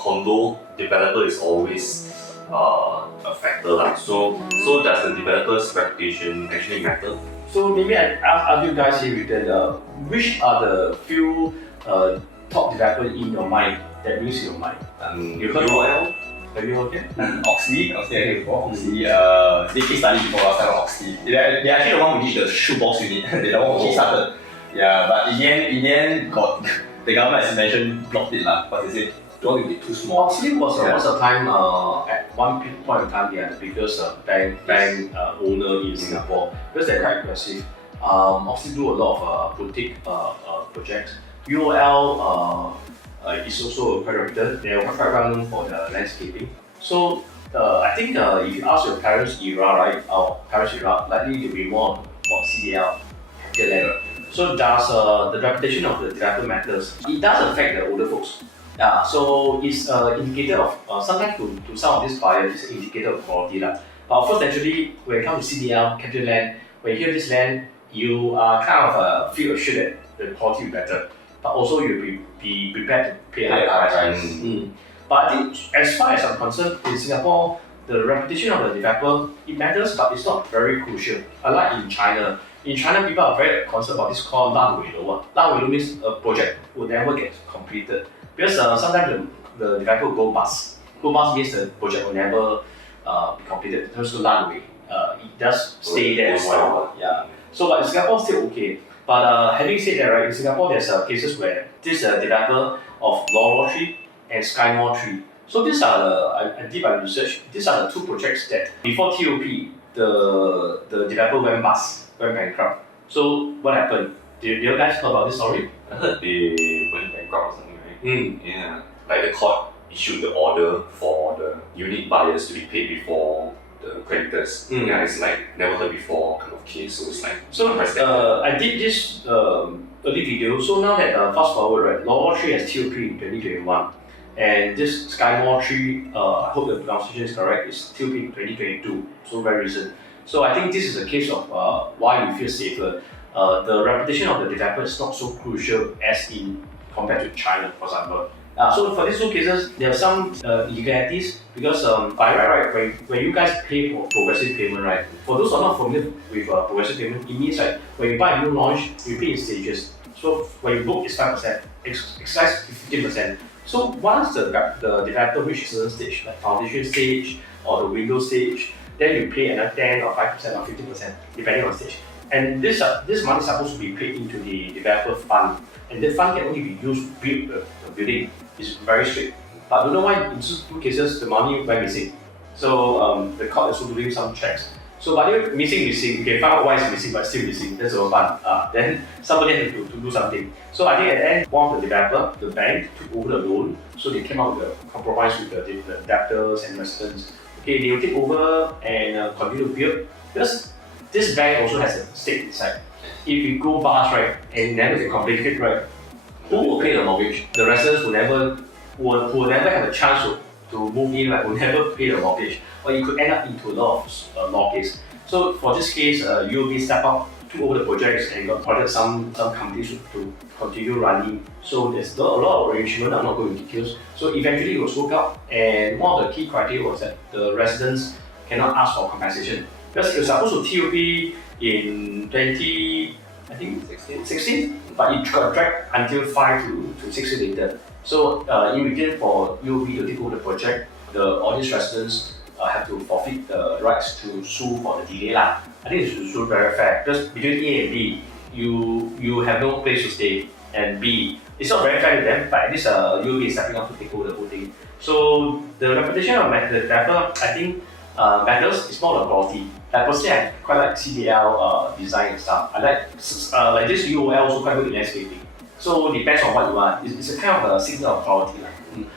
condo, developer is always a factor lah. So does the developer's reputation actually matter? So maybe I ask you guys here written, which are the few top developers in your mind that brings to your mind? You heard UOL? Have you heard it? Oxley, I heard before. Oxley, they case study before last time on Oxley. They're actually the one who did the shoebox unit. They're the one who started. Yeah, but in the end, got the government, as you mentioned, blocked it lah. But they said don't want to be too small. Oxley was once a time, at one point in time, they are the biggest bank owner in Singapore because they're quite aggressive. Oxley do a lot of boutique projects. UOL is also quite reputed. They are quite well known for the landscaping. So I think if you ask your parents' era, right, our parents' era, likely to be more about CDL, capital land. So does the reputation of the developer matters? It does affect the older folks. Yeah, so it's an indicator of, sometimes to some of these buyers, it's an indicator of quality. But of course, naturally, when it comes to CDL, capital land, when you hear this land, you kind of feel assured that the quality will be better. But also you'll be prepared to pay a higher price. But I think as far as I'm concerned, in Singapore, the reputation of the developer, it matters, but it's not very crucial. Unlike in China. In China, people are very concerned about this called 烂尾楼. 烂尾楼 means a project will never get completed. Because sometimes the developer go bust. Go bust means the project will never be completed. It's called 烂尾. It does stay there for a while. Yeah. So but in Singapore, still okay. But having said that, right, in Singapore, there's cases where this developer of Laurel Tree and Skymore Tree. So these are I did my research. These are the two projects that before TOP, the developer went bankrupt. So what happened? Do you guys know about this story? I heard they went bankrupt or something, right? Yeah. Like the court issued the order for the unit buyers to be paid before the creditors. Yeah, it's like never heard before kind of case. So it's like I did this early video. So now that fast forward, right, Laurel Tree has TOP in 2021, and this Skymore Tree, I hope the pronunciation is correct, is TOP in 2022. So very recent. So I think this is a case of why we feel safer. The reputation of the developer is not so crucial as in compared to China, for example. So for these two cases, there are some illegalities because by right, when you guys pay for progressive payment, right? For those who are not familiar with progressive payment, it means like when you buy a new launch, you pay in stages. So when you book, it's 5%, exercise 15%. So once the developer reaches a certain stage, like foundation stage or the window stage, then you pay another 10 or 5% or 15%, depending on stage. And this money is supposed to be paid into the developer fund, and the fund can only be used to build the building. It's very strict. But I don't know why in two cases the money went missing. So the court is also doing some checks. So by the way, missing, you can find out why it's missing, but still missing. That's the fun. Then somebody had to do something. So I think at the end, one of the developer, the bank took over the loan. So they came out with a compromise with the debtors and residents. Okay, they will take over and continue to build. Because this bank also has a stake inside. If you go bust, right, and never get completed, right, who will pay the mortgage? The residents will never have a chance to move in, right, will never pay the mortgage. Or you could end up into a lot of law case. So for this case, UOB stepped up, took over the projects and got ordered some companies to continue running. So there's a lot of arrangement. I'm not going into details. So eventually it was worked out, and one of the key criteria was that the residents cannot ask for compensation. Because it was supposed to TOP in 2016, but it got dragged until 5 to 6 years later. So in return for UOB to take over the project, all these residents have to forfeit the rights to sue for the delay. I think it's very fair, because between A and B, you have no place to stay, and B, it's not very fair to them, but at least UOB is stepping up to take over the whole thing. So the reputation of the developer, I think, matters. It's more the quality. Like personally, I quite like CDL design and stuff. I like this UOL also quite good in landscaping. So depends on what you want. It's a kind of a signal of quality.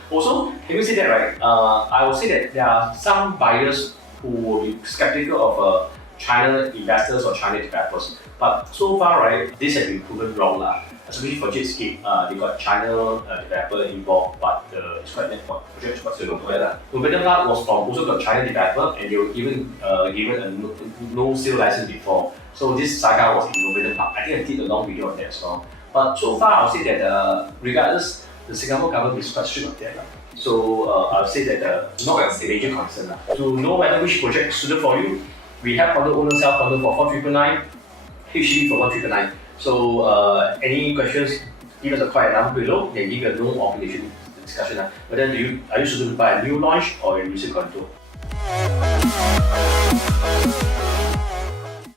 Also, having said that, right, I would say that there are some buyers who will be skeptical of China investors or China developers. But so far, right, this has been proven wrong. Especially for Jetscape, they got China developer involved, but it's quite project quite similar. November Park was from also got China developer, and they were even given a no sale license before. So this saga was in November Park. I think I did a long video on that as well. But so far, I'll say that regardless, the Singapore government is quite strict on that. So I'll say that not a major concern. To know whether which project is suited for you, we have condo owner sell condo for 4,999, HDB for 1,399. So any questions, give us a call number below. Then give you a no obligation discussion. But then are you suited to buy a new launch or a resale condo?